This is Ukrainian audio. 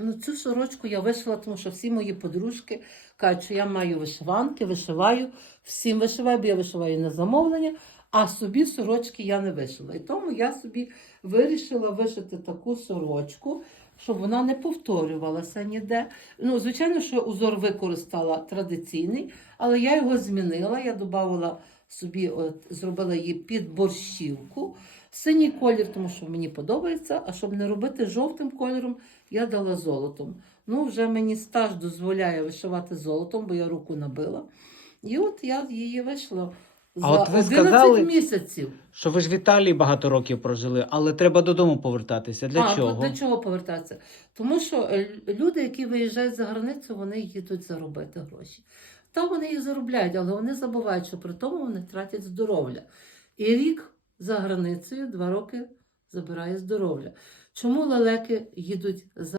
Ну, цю сорочку я вишила, тому що всі мої подружки кажуть, що я маю вишиванки, вишиваю, всім вишиваю, бо я вишиваю на замовлення, а собі сорочки я не вишила. І тому я собі вирішила вишити таку сорочку, щоб вона не повторювалася ніде. Ну, звичайно, що узор використала традиційний, але я його змінила. Я додала собі, от, зробила її під борщівку. Синій колір, тому що мені подобається, а щоб не робити жовтим кольором, я дала золотом. Ну, вже мені стаж дозволяє вишивати золотом, бо я руку набила. І от я її вийшла за А от ви 11 сказали- місяців. Що ви ж в Італії багато років прожили, але треба додому повертатися. Для а, чого? До чого повертатися? Тому що е, люди, які виїжджають за границю, вони їдуть заробити гроші. Та вони їх заробляють, але вони забувають, що при тому вони тратять здоров'я. І рік за границею, два роки забирає здоров'я. Чому лелеки їдуть за